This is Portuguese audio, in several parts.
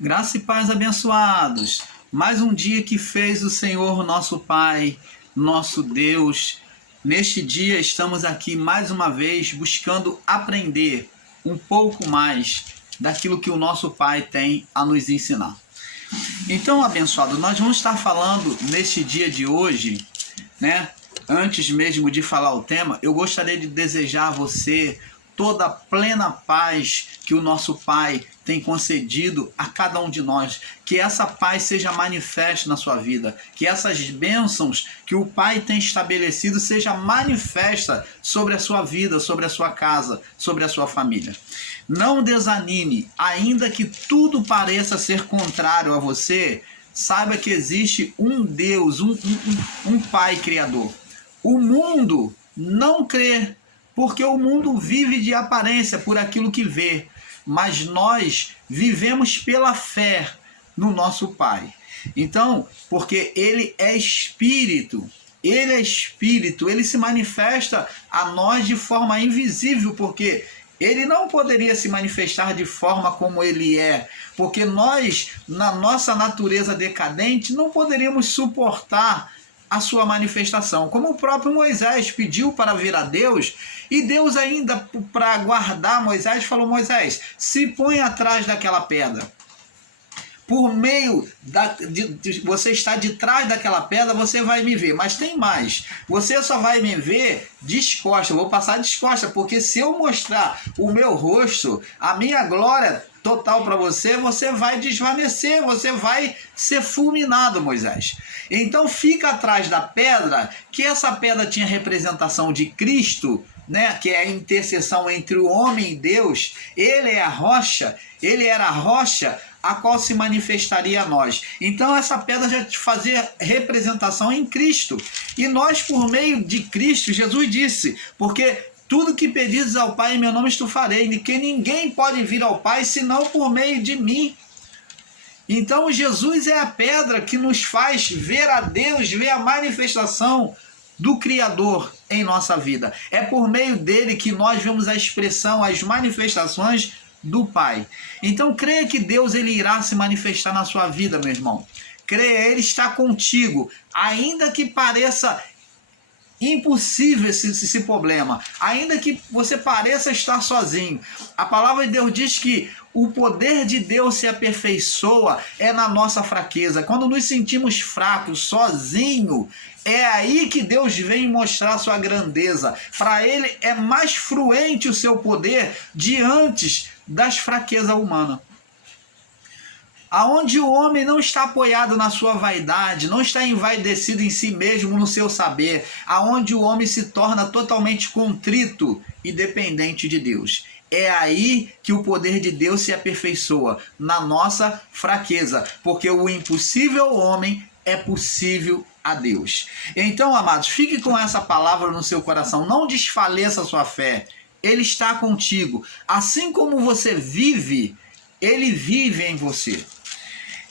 Graça e paz, abençoados. Mais um dia que fez o Senhor, nosso Pai, nosso Deus. Neste dia estamos aqui mais uma vez buscando aprender um pouco mais daquilo que o nosso Pai tem a nos ensinar. Então, abençoado, nós vamos estar falando neste dia de hoje, né? Antes mesmo de falar o tema, eu gostaria de desejar a você toda a plena paz que o nosso Pai tem concedido a cada um de nós. Que essa paz seja manifesta na sua vida. Que essas bênçãos que o Pai tem estabelecido seja manifesta sobre a sua vida, sobre a sua casa, sobre a sua família. Não desanime, ainda que tudo pareça ser contrário a você, saiba que existe um Deus, um Pai Criador. O mundo não crê, porque o mundo vive de aparência por aquilo que vê, mas nós vivemos pela fé no nosso Pai. Então, porque Ele é Espírito, Ele se manifesta a nós de forma invisível, porque Ele não poderia se manifestar de forma como Ele é, porque nós, na nossa natureza decadente, não poderíamos suportar a sua manifestação, como o próprio Moisés pediu para ver a Deus, e Deus ainda, para guardar Moisés, falou: Moisés, se põe atrás daquela pedra. Por meio de você estar de trás daquela pedra, você vai me ver. Mas tem mais, você só vai me ver descosta, eu vou passar descosta, porque se eu mostrar o meu rosto, a minha glória total para você, você vai desvanecer, você vai ser fulminado, Moisés. Então fica atrás da pedra, que essa pedra tinha representação de Cristo, né, que é a interseção entre o homem e Deus. Ele é a rocha, ele era a rocha a qual se manifestaria a nós. Então essa pedra já fazia representação em Cristo. E nós, por meio de Cristo, Jesus disse, porque tudo que pedires ao Pai em meu nome tu farei, que ninguém pode vir ao Pai senão por meio de mim. Então Jesus é a pedra que nos faz ver a Deus, ver a manifestação do Criador em nossa vida. É por meio dele que nós vemos a expressão, as manifestações do Pai. Então creia que Deus ele irá se manifestar na sua vida, meu irmão. Creia, ele está contigo, ainda que pareça impossível esse problema, ainda que você pareça estar sozinho. A palavra de Deus diz que o poder de Deus se aperfeiçoa é na nossa fraqueza. Quando nos sentimos fracos, sozinhos, é aí que Deus vem mostrar a sua grandeza. Para ele é mais fluente o seu poder diante das fraquezas humanas. Aonde o homem não está apoiado na sua vaidade, não está envaidecido em si mesmo, no seu saber, aonde o homem se torna totalmente contrito e dependente de Deus. É aí que o poder de Deus se aperfeiçoa, na nossa fraqueza, porque o impossível ao homem é possível a Deus. Então, amados, fique com essa palavra no seu coração, não desfaleça a sua fé, Ele está contigo. Assim como você vive, Ele vive em você.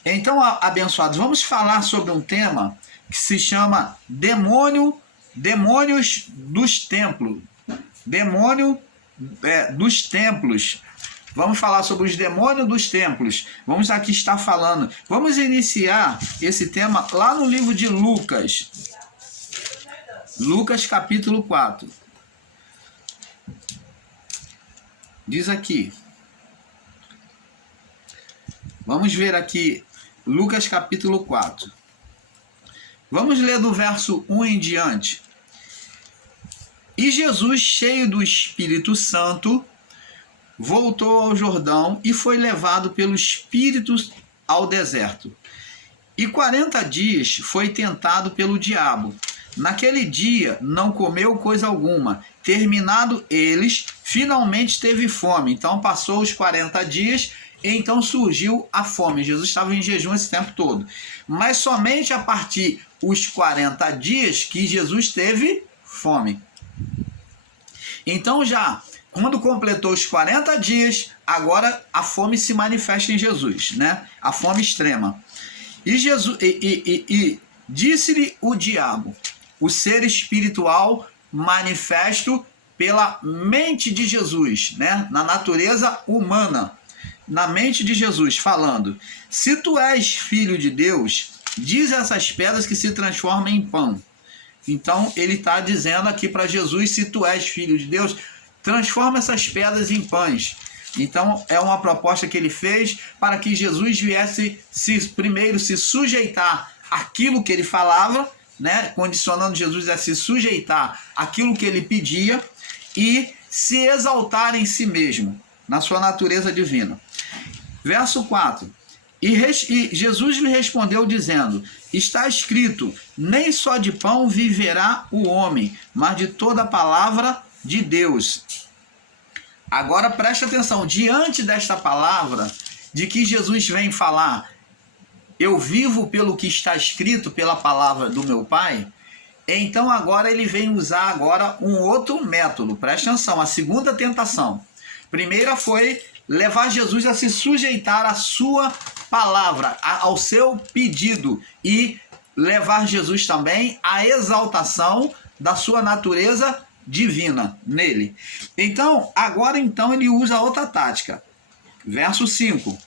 Então, abençoados, vamos falar sobre um tema que se chama demônios dos templos. Demônio dos templos. Vamos falar sobre os demônios dos templos. Vamos aqui estar falando. Vamos iniciar esse tema lá no livro de Lucas. Lucas capítulo 4. Diz aqui. Vamos ver aqui. Lucas capítulo 4. Vamos ler do verso 1 em diante. E Jesus, cheio do Espírito Santo, voltou ao Jordão e foi levado pelo Espírito ao deserto. E 40 dias foi tentado pelo diabo. Naquele dia não comeu coisa alguma. Terminado eles, finalmente teve fome. Então passou os 40 dias, então surgiu a fome. Jesus estava em jejum esse tempo todo. Mas somente a partir dos 40 dias que Jesus teve fome. Então já, quando completou os 40 dias, agora a fome se manifesta em Jesus, né? A fome extrema. E Jesus disse-lhe o diabo, o ser espiritual manifesto pela mente de Jesus, né? Na natureza humana. na mente de Jesus, falando: se tu és filho de Deus, diz essas pedras que se transformam em pão. Então ele está dizendo aqui para Jesus: se tu és filho de Deus, transforma essas pedras em pães. Então é uma proposta que ele fez para que Jesus viesse primeiro se sujeitar àquilo que ele falava, né? Condicionando Jesus a se sujeitar àquilo que ele pedia e se exaltar em si mesmo, na sua natureza divina. Verso 4. E Jesus lhe respondeu dizendo: está escrito, nem só de pão viverá o homem, mas de toda a palavra de Deus. Agora preste atenção, diante desta palavra, de que Jesus vem falar, eu vivo pelo que está escrito, pela palavra do meu Pai, então agora ele vem usar agora um outro método. Preste atenção, a segunda tentação. Primeira foi levar Jesus a se sujeitar à sua palavra, ao seu pedido, e levar Jesus também à exaltação da sua natureza divina nele. Então, agora ele usa outra tática. Verso 5.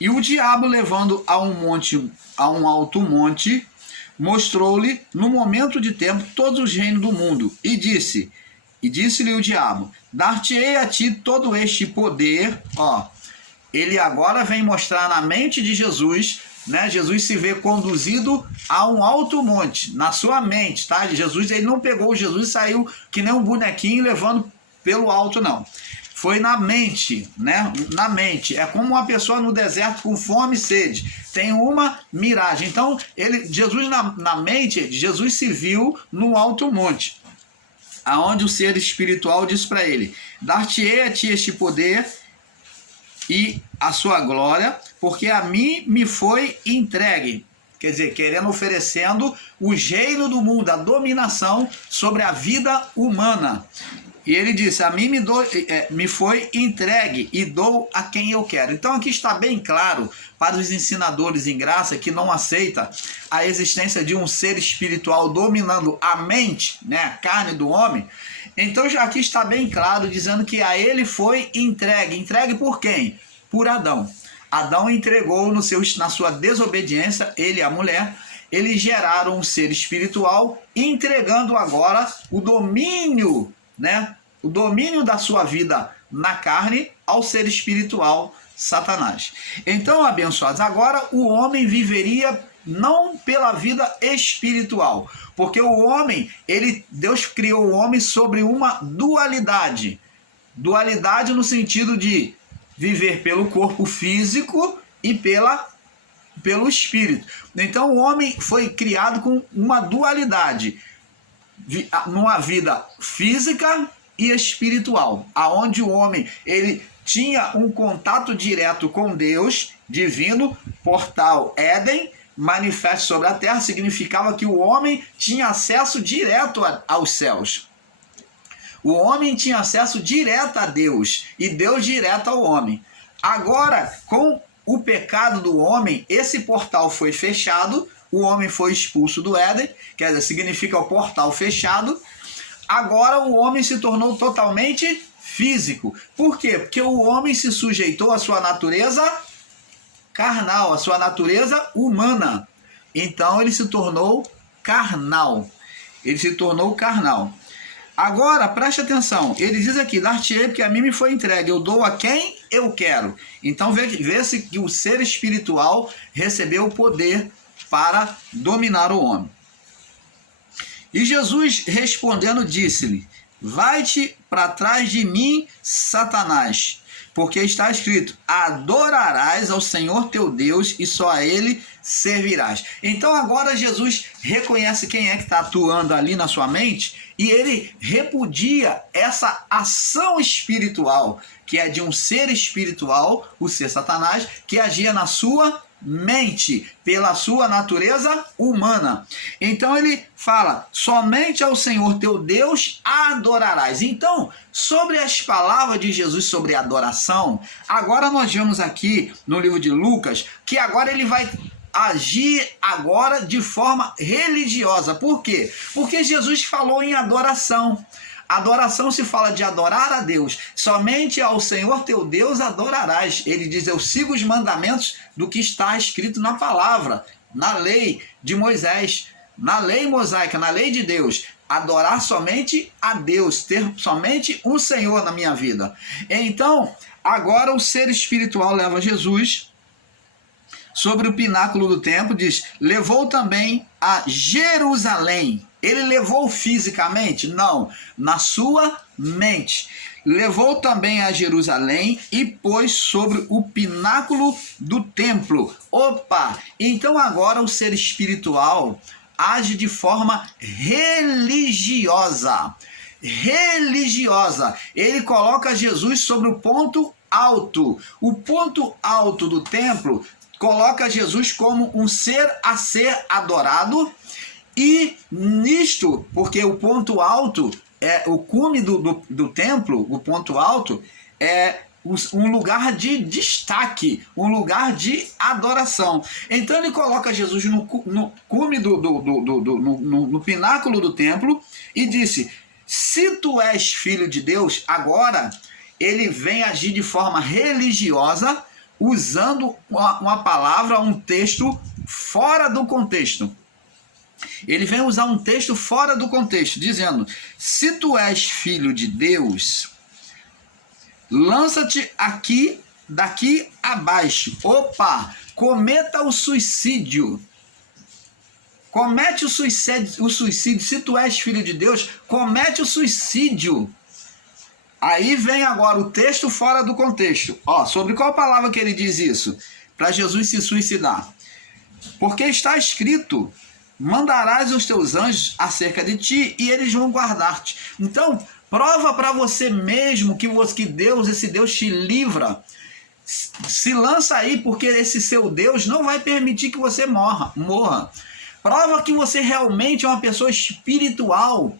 E o diabo, levando a um alto monte, mostrou-lhe no momento de tempo todos os reinos do mundo, e disse-lhe o diabo: dar-te-ei a ti todo este poder. Ele agora vem mostrar na mente de Jesus, né? Jesus se vê conduzido a um alto monte, na sua mente, tá? Jesus, ele não pegou Jesus e saiu que nem um bonequinho levando pelo alto, não. Foi na mente, né? Na mente. É como uma pessoa no deserto com fome e sede. Tem uma miragem. Então, Jesus na mente, Jesus se viu no alto monte, aonde o ser espiritual disse para ele: dar-te-ei a ti este poder e a sua glória, porque a mim me foi entregue. Quer dizer, oferecendo o reino do mundo, a dominação sobre a vida humana. E ele disse: a mim me foi entregue e dou a quem eu quero. Então aqui está bem claro para os ensinadores em graça que não aceita a existência de um ser espiritual dominando a mente, né, a carne do homem. Então já aqui está bem claro dizendo que a ele foi entregue. Entregue por quem? Por Adão. Adão entregou na sua desobediência, ele e a mulher, eles geraram um ser espiritual, entregando agora o domínio, né? O domínio da sua vida na carne ao ser espiritual, Satanás. Então, abençoados, agora o homem viveria não pela vida espiritual, porque o homem, Deus criou o homem sobre uma dualidade. Dualidade no sentido de viver pelo corpo físico e pelo espírito. Então o homem foi criado com uma dualidade, numa vida física e espiritual, aonde o homem ele tinha um contato direto com Deus divino, portal Éden, manifesto sobre a terra, significava que o homem tinha acesso direto aos céus. O homem tinha acesso direto a Deus e Deus direto ao homem. Agora, com o pecado do homem, esse portal foi fechado, o homem foi expulso do Éden, quer dizer, significa o portal fechado. Agora o homem se tornou totalmente físico. Por quê? Porque o homem se sujeitou à sua natureza carnal, à sua natureza humana. Então ele se tornou carnal. Agora, preste atenção, ele diz aqui: dar-te-ei porque a mim me foi entregue, eu dou a quem eu quero. Então vê-se que o ser espiritual recebeu o poder para dominar o homem. E Jesus respondendo disse-lhe: vai-te para trás de mim, Satanás, porque está escrito: adorarás ao Senhor teu Deus e só a ele servirás. Então agora Jesus reconhece quem é que está atuando ali na sua mente e ele repudia essa ação espiritual, que é de um ser espiritual, o ser Satanás, que agia na sua mente, pela sua natureza humana. Então ele fala: somente ao Senhor teu Deus adorarás. Então, sobre as palavras de Jesus sobre adoração, agora nós vemos aqui no livro de Lucas que agora ele vai agir agora de forma religiosa. Por quê? Porque Jesus falou em adoração. Adoração se fala de adorar a Deus. Somente ao Senhor teu Deus adorarás. Ele diz, eu sigo os mandamentos do que está escrito na palavra, na lei de Moisés, na lei mosaica, na lei de Deus. Adorar somente a Deus, ter somente um Senhor na minha vida. Então, agora o ser espiritual leva Jesus sobre o pináculo do templo, diz, levou também a Jerusalém. Ele levou fisicamente? Não, na sua mente. Levou também a Jerusalém e pôs sobre o pináculo do templo. Opa! Então agora o ser espiritual age de forma religiosa. Religiosa. Ele coloca Jesus sobre o ponto alto. O ponto alto do templo coloca Jesus como um ser a ser adorado. E nisto, porque o ponto alto, o cume do templo, o ponto alto, é um lugar de destaque, um lugar de adoração. Então ele coloca Jesus no cume no pináculo do templo e disse, se tu és filho de Deus, agora ele vem agir de forma religiosa, usando uma palavra, um texto fora do contexto. Ele vem usar um texto fora do contexto, dizendo, se tu és filho de Deus, lança-te daqui abaixo. Opa, cometa o suicídio. Comete o suicídio. Se tu és filho de Deus, comete o suicídio. Aí vem agora o texto fora do contexto. Sobre qual palavra que ele diz isso? Para Jesus se suicidar. Porque está escrito, mandarás os teus anjos acerca de ti e eles vão guardar-te. Então, prova para você mesmo que esse Deus te livra. Se lança aí, porque esse seu Deus não vai permitir que você morra. Prova que você realmente é uma pessoa espiritual.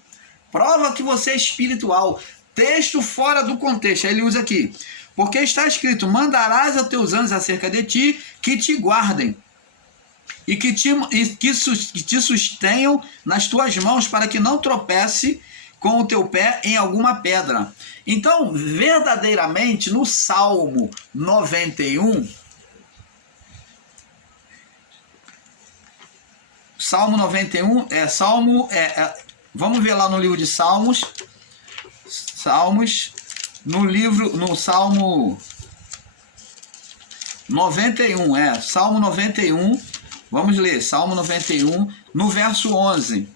Prova que você é espiritual. Texto fora do contexto. Aí ele usa aqui. Porque está escrito, mandarás aos teus anjos acerca de ti, que te guardem. E que te sustenham nas tuas mãos, para que não tropece com o teu pé em alguma pedra. Então, verdadeiramente, no Salmo 91, Salmo 91 vamos ver lá no livro de Salmos, no Salmo 91, Salmo 91, vamos ler, Salmo 91, no verso 11.